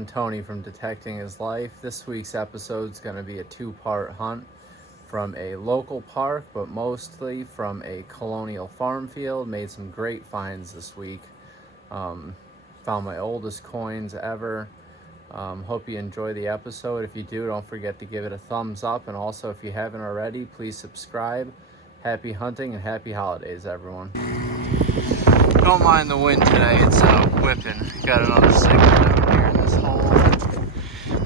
everyone, Tony from Detecting His Life. This week's episode is going to be a two-part hunt from a local park, but mostly from a Colonial farm field. Made some great finds this week. Found my oldest coins ever. Hope you enjoy the episode. If you do, don't forget to give it a thumbs up, and also if you haven't already, please subscribe. Happy hunting and happy holidays, everyone. Don't mind the wind today, it's whipping. Got another signal down here in this hole.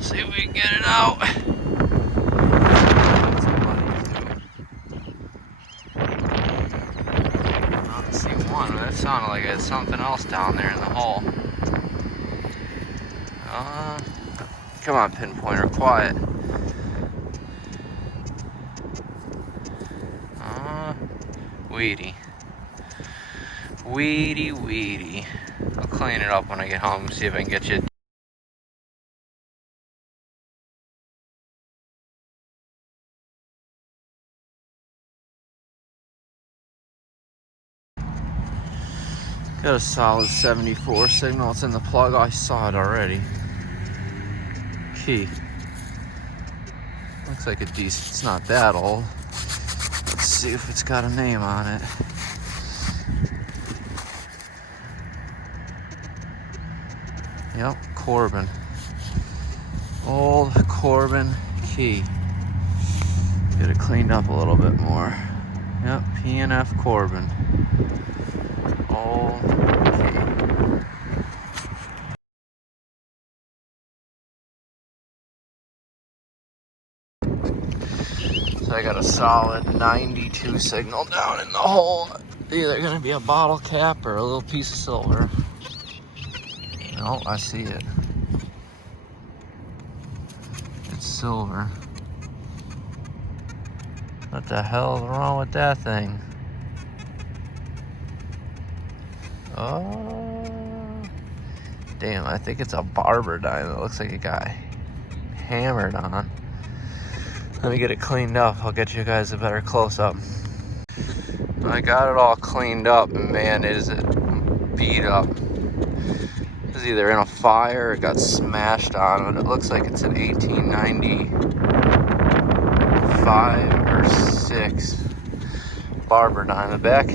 See if we can get it out. I don't see one, that sounded like it had something else down there in the hole. Come on, pinpointer, quiet. Weedy. Weedy. I'll clean it up when I get home, see if I can get you. Got a solid 74 signal. It's in the plug. I saw it already. Key. Looks like a decent. It's not that old. Let's see if it's got a name on it. Yep, Corbin. Old Corbin key. Get it cleaned up a little bit more. Yep, P&F Corbin. Old key. So I got a solid 92 signal down in the hole. Either gonna be a bottle cap or a little piece of silver. Oh, I see it. It's silver. What the hell is wrong with that thing? Oh, damn, I think it's a Barber diamond. It looks like it got hammered on. Let me get it cleaned up. I'll get you guys a better close-up. I got it all cleaned up, and man, is it beat up. It's either in a fire or it got smashed on. It looks like it's an 1895 or 6 Barber Diamondback.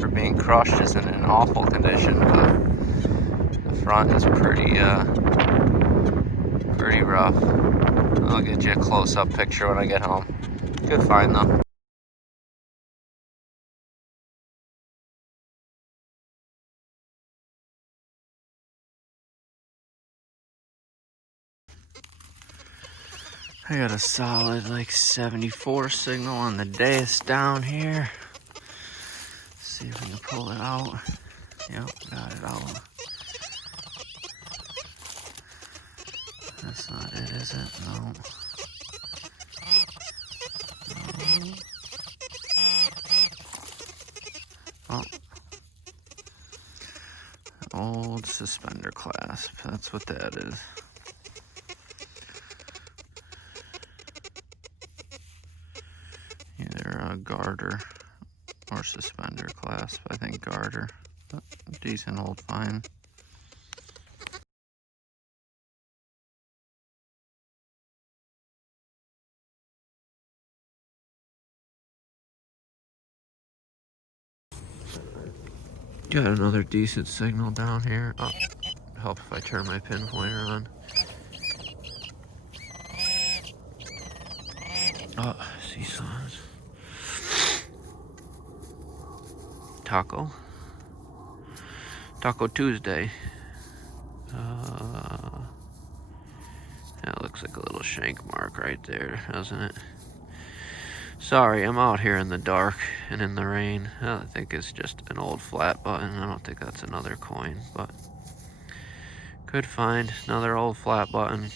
For being crushed isn't in awful condition, but the front is pretty rough. I'll get you a close-up picture when I get home. Good find though. I got a solid like 74 signal on the DEUS down here. See if we can pull it out. Yep, got it out. That's not it, is it? No. Oh. Old suspender clasp. That's what that is. Either a garter or suspender clasp. I think garter. But decent old find. Got another decent signal down here. Oh, help if I turn my pinpointer on. Oh, seesaws. Taco Tuesday. That looks like a little shank mark right there, doesn't it? Sorry, I'm out here in the dark and in the rain. I think it's just an old flat button. I don't think that's another coin, but good find. Another old flat button.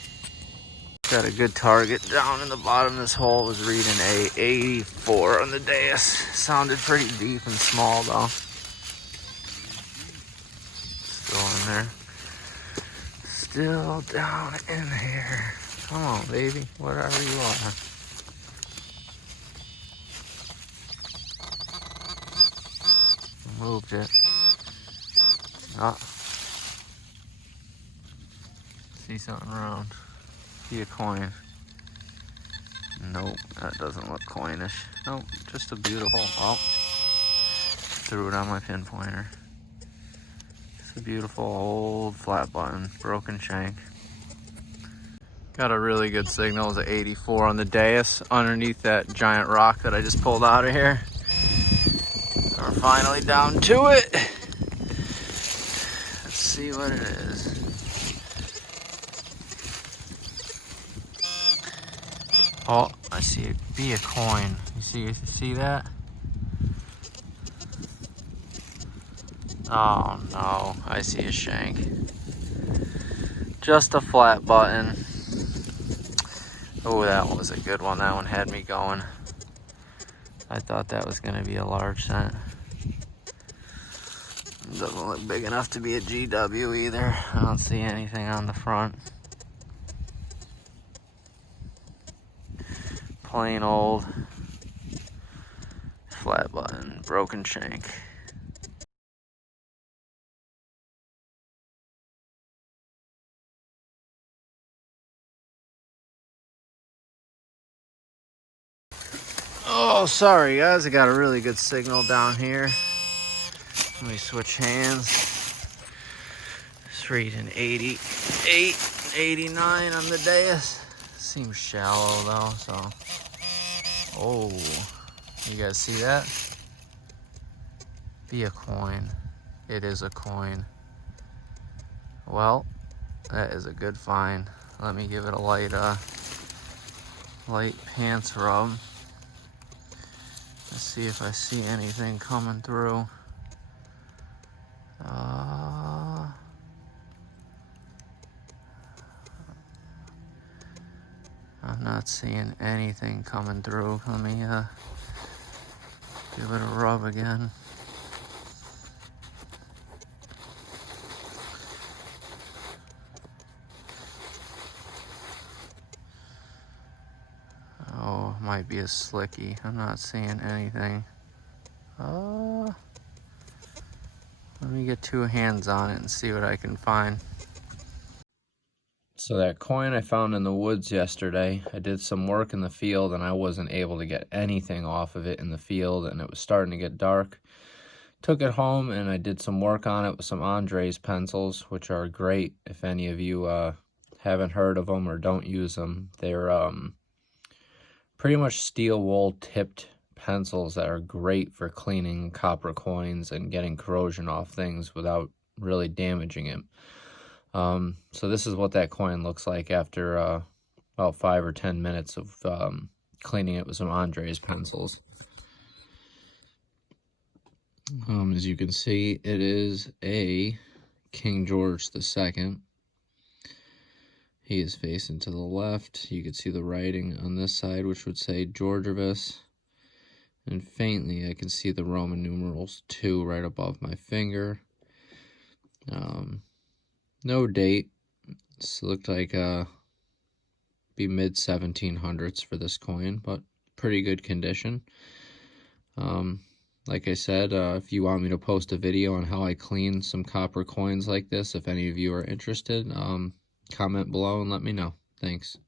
Got a good target down in the bottom of this hole. Was reading a 84 on the DEUS. Sounded pretty deep and small though. Still in there. Still down in here. Come on, baby. Wherever you are. Moved it. Oh. see something around. See a coin. Nope, that doesn't look coinish. Nope, just a beautiful, oh, threw it on my pinpointer. It's a beautiful old flat button, broken shank. Got a really good signal. It's an 84 on the DEUS underneath that giant rock that I just pulled out of here. We're finally down to it. Let's see what it is. Oh, I see it be a coin. You see that? Oh no, I see a shank. Just a flat button. Oh, that was a good one. That one had me going. I thought that was gonna be a large cent. Doesn't look big enough to be a GW either. I don't see anything on the front. Plain old flat button, broken shank. Oh, sorry guys, I got a really good signal down here. Let me switch hands. It's reading 88, 89 on the DEUS. Seems shallow though, so. Oh, you guys see that? Be a coin. It is a coin. Well, that is a good find. Let me give it a light pants rub. Let's see if I see anything coming through. I'm not seeing anything coming through. Let me give it a rub again. Oh, might be a slicky. I'm not seeing anything. Let me get two hands on it and see what I can find. So that coin I found in the woods yesterday, I did some work in the field and I wasn't able to get anything off of it in the field, and it was starting to get dark. Took it home and I did some work on it with some Andres pencils, which are great if any of you haven't heard of them or don't use them. They're pretty much steel wool tipped pencils that are great for cleaning copper coins and getting corrosion off things without really damaging it. So this is what that coin looks like after about 5 or 10 minutes of cleaning it with some Andres pencils. As you can see, it is a King George II. He is facing to the left. You can see the writing on this side, which would say Georgivis. And faintly, I can see the Roman numerals 2 right above my finger. No date. This looked like be mid 1700s for this coin, but pretty good condition. Like I said, if you want me to post a video on how I clean some copper coins like this, if any of you are interested, comment below and let me know. Thanks.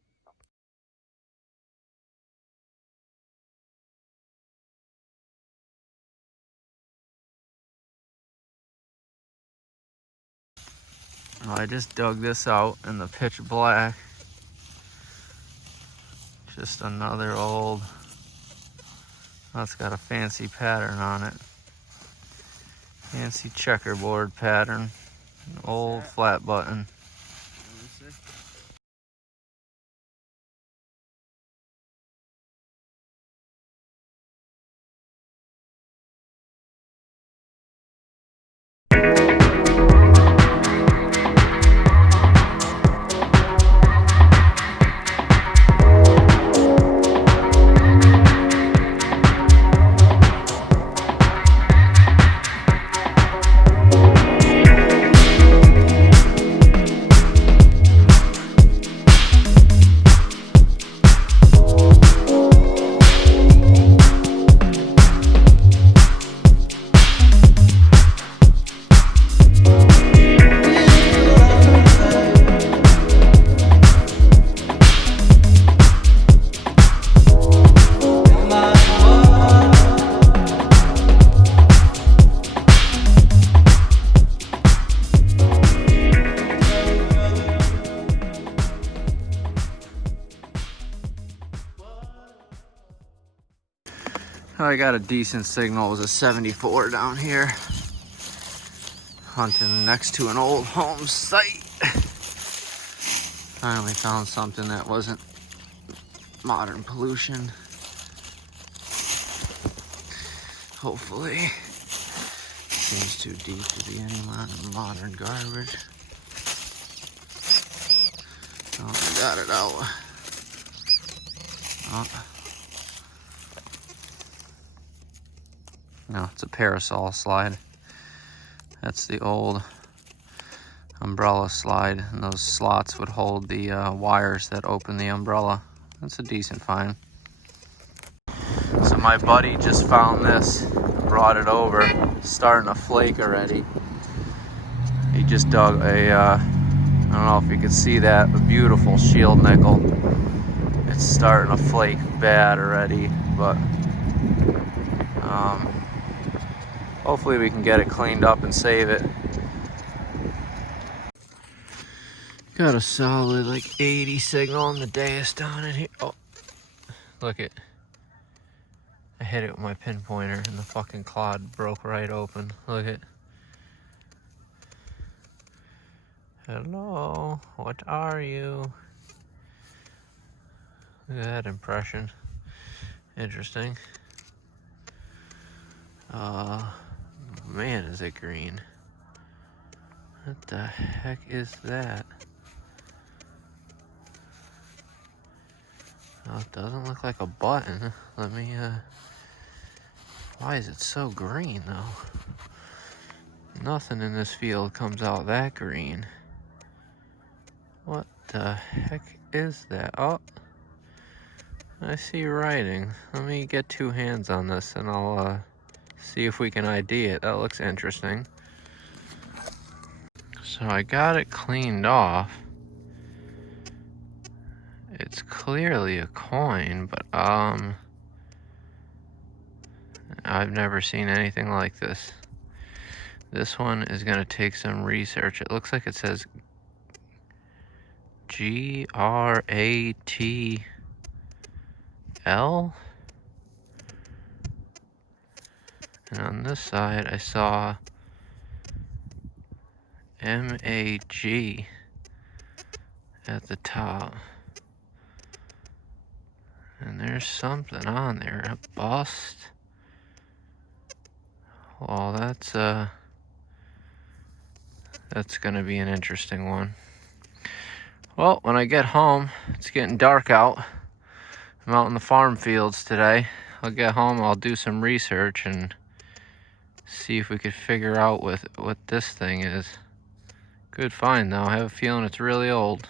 Well, I just dug this out in the pitch black. Just another old, that's got a fancy pattern on it. Fancy checkerboard pattern. An old flat button. I got a decent signal. It was a 74 down here. Hunting next to an old home site. Finally found something that wasn't modern pollution. Hopefully. Seems too deep to be any modern garbage. Oh, I got it out. Oh. No, it's a Parasol slide. That's the old umbrella slide, and those slots would hold the wires that open the umbrella. That's a decent find. So my buddy just found this, brought it over, starting to flake already. He just dug a, I don't know if you can see that, a beautiful shield nickel. It's starting to flake bad already, but hopefully we can get it cleaned up and save it. Got a solid like 80 signal on the DEUS down in here. Oh, look it. I hit it with my pinpointer and the fucking clod broke right open. Look it. Hello, what are you? Look at that impression. Interesting. Man, is it green. What the heck is that? Oh, it doesn't look like a button. Let me, why is it so green though? Nothing in this field comes out that green. What the heck is that? Oh, I see writing. Let me get two hands on this and I'll see if we can ID it. That looks interesting. So I got it cleaned off. It's clearly a coin, but I've never seen anything like this. This one is gonna take some research. It looks like it says GRATL. And on this side, I saw MAG at the top. And there's something on there, a bust. Well, that's gonna be an interesting one. Well, when I get home, it's getting dark out. I'm out in the farm fields today. I'll get home, I'll do some research and see if we could figure out what this thing is. Good find though, I have a feeling it's really old.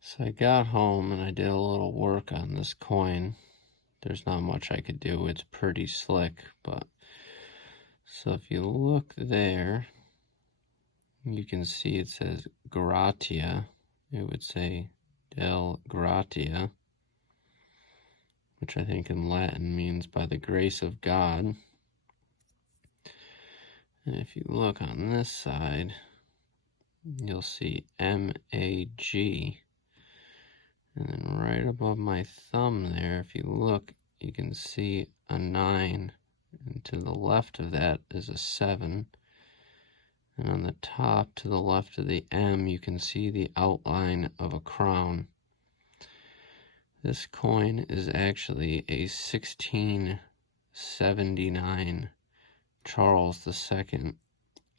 So I got home and I did a little work on this coin. There's not much I could do, it's pretty slick, but so if you look there, you can see it says gratia. It would say del gratia, which I think in Latin means by the grace of God. And if you look on this side, you'll see MAG. And then right above my thumb there, if you look, you can see a 9. And to the left of that is a 7. And on the top to the left of the M, you can see the outline of a crown. This coin is actually a 1679 Charles II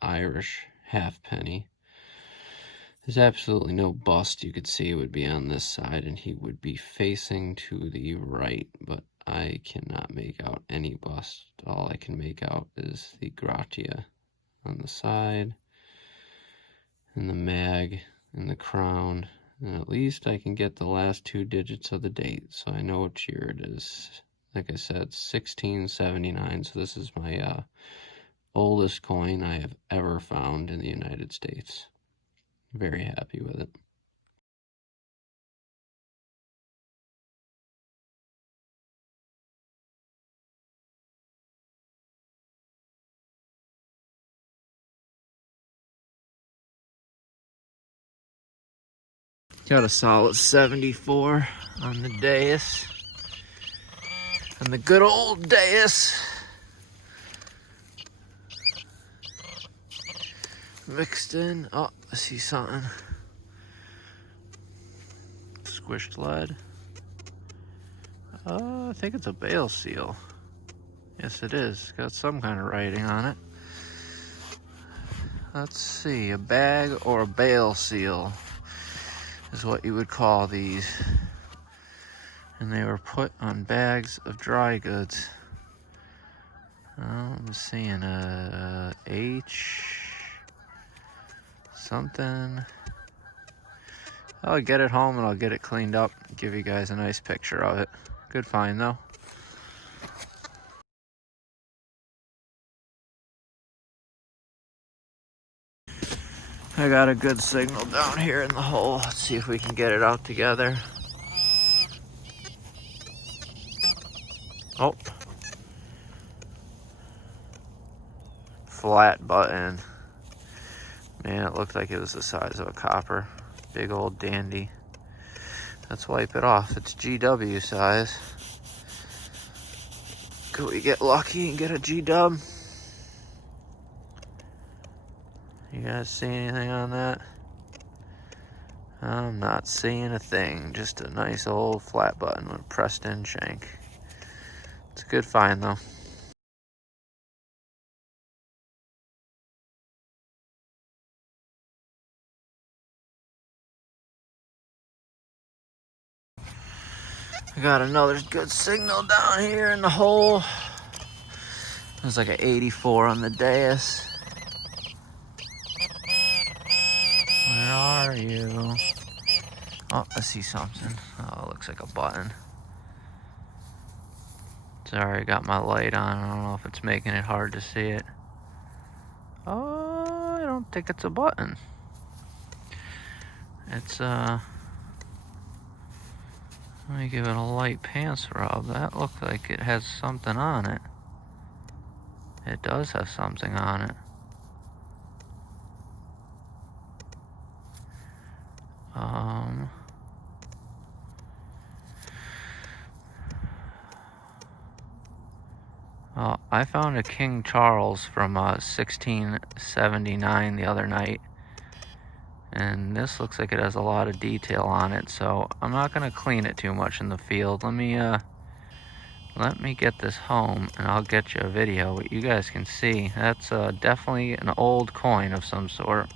Irish halfpenny. There's absolutely no bust. You could see it would be on this side and he would be facing to the right, but I cannot make out any bust. All I can make out is the gratia on the side and the mag and the crown. And at least I can get the last 2 digits of the date, so I know what year it is. Like I said, 1679, so this is my oldest coin I have ever found in the United States. Very happy with it. Got a solid 74 on the DEUS. And the good old DEUS. Mixed in. Oh, I see something. Squished lead. I think it's a Bale seal. Yes, it is. Got some kind of writing on it. Let's see, a bag or a Bale seal is what you would call these. And they were put on bags of dry goods. I'm seeing a H something. I'll get it home and I'll get it cleaned up. Give you guys a nice picture of it. Good find though. I got a good signal down here in the hole. Let's see if we can get it out together. Oh. Flat button. Man, it looked like it was the size of a copper. Big old dandy. Let's wipe it off. It's GW size. Could we get lucky and get a G-dub? You guys see anything on that? I'm not seeing a thing. Just a nice old flat button with a pressed in shank. It's a good find though. I got another good signal down here in the hole. There's like an 84 on the DEUS. Where are you? Oh, I see something. Oh, it looks like a button. Sorry, I got my light on. I don't know if it's making it hard to see it. Oh, I don't think it's a button. It's, let me give it a light pants rub. That looks like it has something on it. It does have something on it. Well, I found a King Charles from 1679 the other night. And this looks like it has a lot of detail on it, so I'm not gonna clean it too much in the field. Let me get this home and I'll get you a video, but you guys can see that's definitely an old coin of some sort.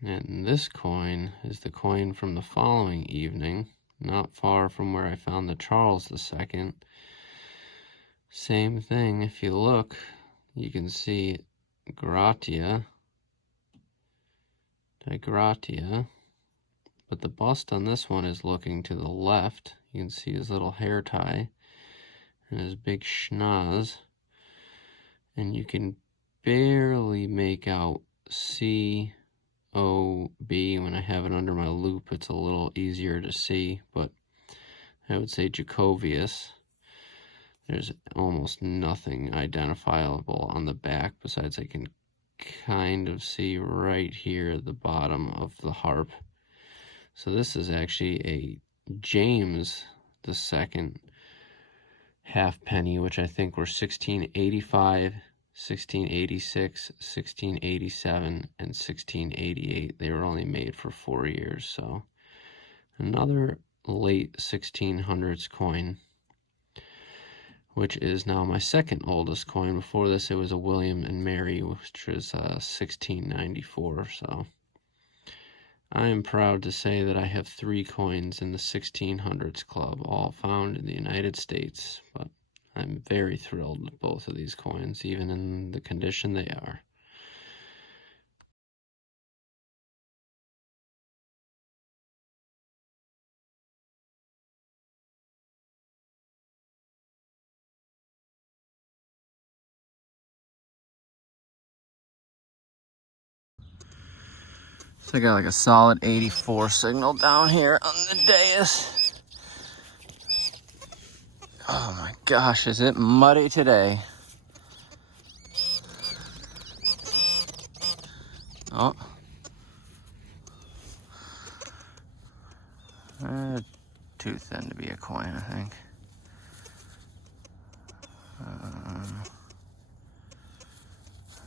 And this coin is the coin from the following evening, not far from where I found the Charles II. Same thing, if you look, you can see Gratia, but the bust on this one is looking to the left. You can see his little hair tie and his big schnoz, and you can barely make out C-O-B. When I have it under my loop, it's a little easier to see, but I would say Jacovius. There's almost nothing identifiable on the back, besides I can kind of see right here at the bottom of the harp. So this is actually a James II halfpenny, which I think were 1685, 1686, 1687, and 1688. They were only made for 4 years, so another late 1600s coin, which is now my second oldest coin. Before this, it was a William and Mary, which was 1694, so I am proud to say that I have 3 coins in the 1600s club, all found in the United States, but I'm very thrilled with both of these coins, even in the condition they are. So I got like a solid 84 signal down here on the DEUS. Oh my gosh, is it muddy today? Oh. too thin to be a coin, I think.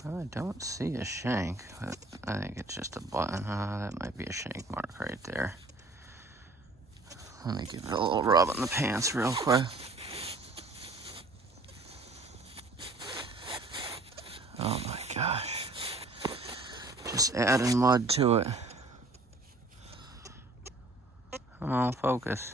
I don't see a shank, but I think it's just a button. That might be a shank mark right there. Let me give it a little rub on the pants real quick. Oh my gosh. Just adding mud to it. Oh, focus.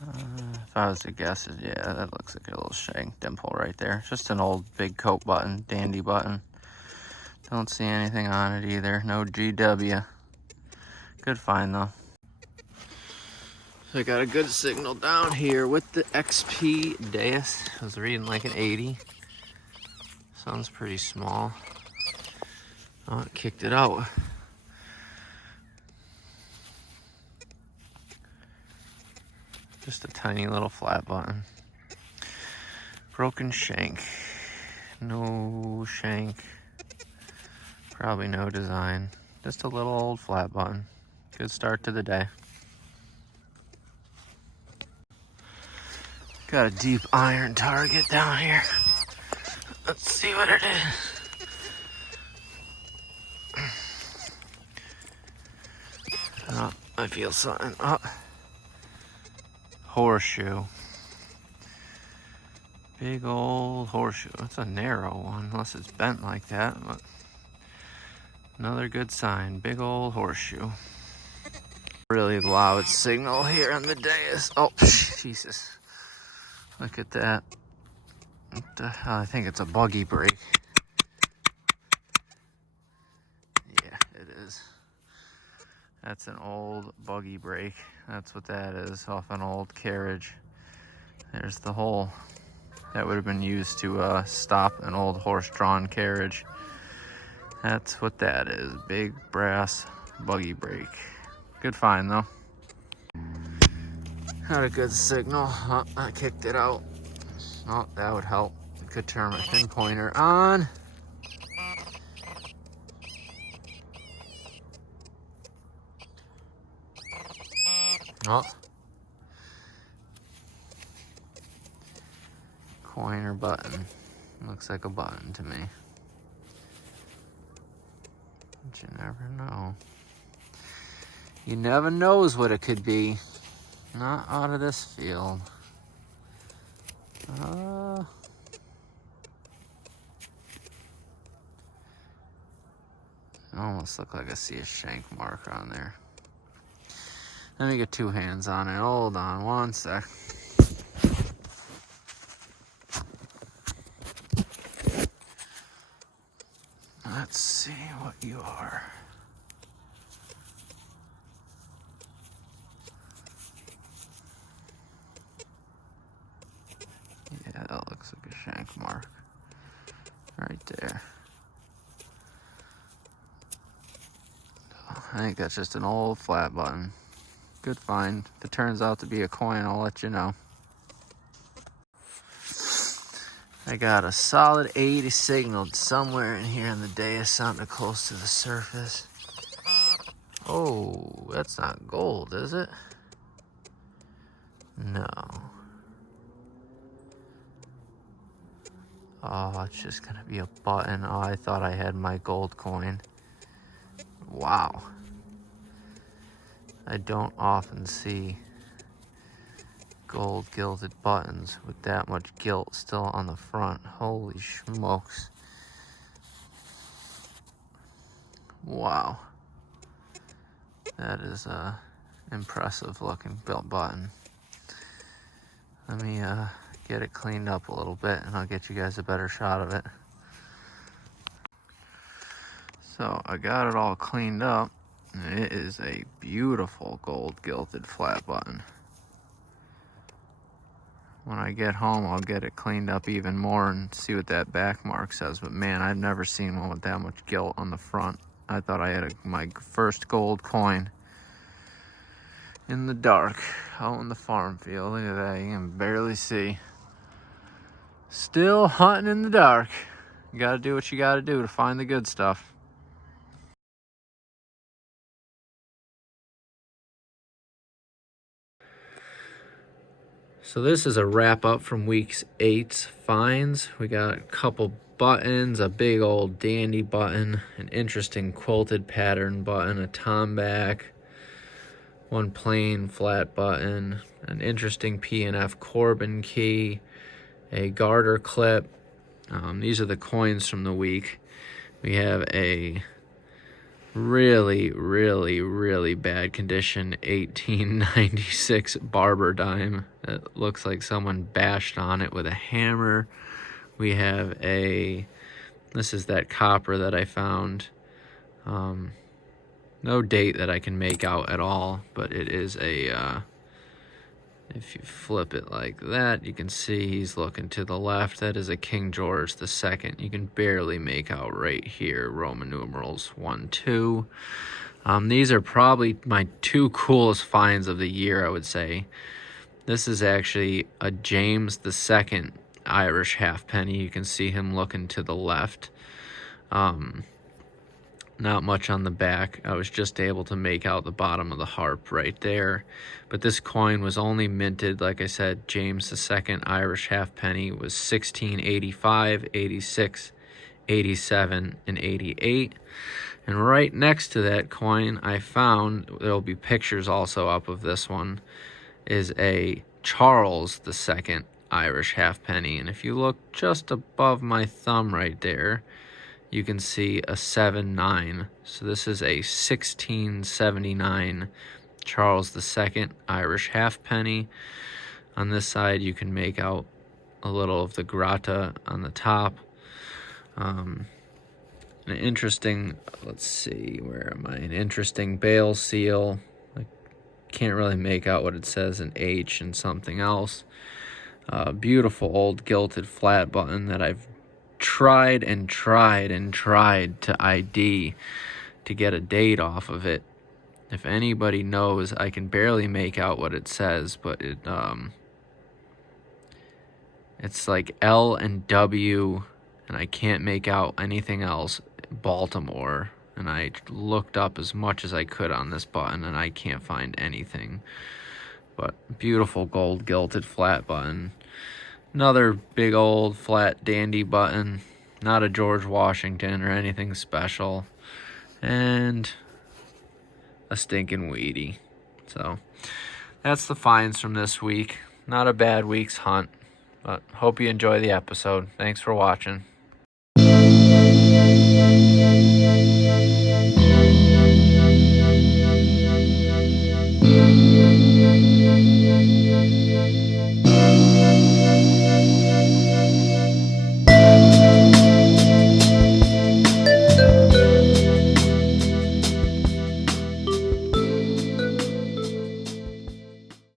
If I was to guess, yeah, that looks like a little shank dimple right there. Just an old big coat button, dandy button. Don't see anything on it either. No GW. Good find though. So I got a good signal down here with the XP DEUS. I was reading like an 80. Sounds pretty small. Oh, it kicked it out. Just a tiny little flat button. Broken shank. No shank. Probably no design. Just a little old flat button. Good start to the day. Got a deep iron target down here. Let's see what it is. Oh, I feel something. Oh. Horseshoe. Big old horseshoe. It's a narrow one, unless it's bent like that. But another good sign. Big old horseshoe. Really loud signal here on the DEUS. Oh, Jesus. Look at that. I think it's a buggy brake. Yeah, it is. That's an old buggy brake. That's what that is, off an old carriage. There's the hole. That would have been used to stop an old horse-drawn carriage. That's what that is. Big brass buggy brake. Good find though. Had a good signal. Oh, I kicked it out. Oh, that would help. Could turn my pinpointer on. Oh. Coin or button. Looks like a button to me. But you never know. You never knows what it could be. Not out of this field. It almost look like I see a shank mark on there. Let me get two hands on it. Hold on one sec. Let's see what you are. Yeah, that looks like a shank mark. Right there. I think that's just an old flat button. Good find. If it turns out to be a coin, I'll let you know. I got a solid 80 signaled somewhere in here in the DEUS, something close to the surface. Oh, that's not gold, is it? No. Oh, it's just gonna be a button. Oh, I thought I had my gold coin. Wow. I don't often see gold gilded buttons with that much gilt still on the front. Holy smokes. Wow. That is a impressive looking built button. Let me get it cleaned up a little bit and I'll get you guys a better shot of it. So I got it all cleaned up and it is a beautiful gold gilded flat button. When I get home, I'll get it cleaned up even more and see what that back mark says. But man, I've never seen one with that much gilt on the front. I thought I had my first gold coin in the dark out in the farm field. Look at that, you can barely see. Still hunting in the dark. You gotta do what you gotta do to find the good stuff. So this is a wrap up from week 8's finds. We got a couple buttons, a big old dandy button, an interesting quilted pattern button, a tomback, one plain flat button, an interesting P&F Corbin key, a garter clip. These are the coins from the week. We have a really bad condition 1896 Barber dime. It looks like someone bashed on it with a hammer. We have this is that copper that I found. No date that I can make out at all, but it is if you flip it like that, you can see he's looking to the left. That is a King George II. You can barely make out right here, Roman numerals 1, 2. These are probably my 2 coolest finds of the year, I would say. This is actually a James II Irish halfpenny. You can see him looking to the left. Not much on the back. I was just able to make out the bottom of the harp right there. But this coin was only minted, like I said, James II Irish halfpenny was 1685, 86, 87, and 88. And right next to that coin, I found, there'll be pictures also up of this one, is a Charles II Irish halfpenny. And if you look just above my thumb right there, you can see a 7-9. So this is a 1679 Charles II Irish halfpenny. On this side, you can make out a little of the grata on the top. An interesting, let's see, where am I? An interesting Bale seal. I can't really make out what it says in H and something else. Beautiful old gilded flat button that I've tried to ID to get a date off of it. If anybody knows, I can barely make out what it says, but it's like L and W, and I can't make out anything else. Baltimore, and I looked up as much as I could on this button, and I can't find anything. But beautiful gold gilded flat button. Another big old flat dandy button, not a George Washington or anything special, and a stinking weedy. So that's the finds from this week. Not a bad week's hunt, but hope you enjoy the episode. Thanks for watching.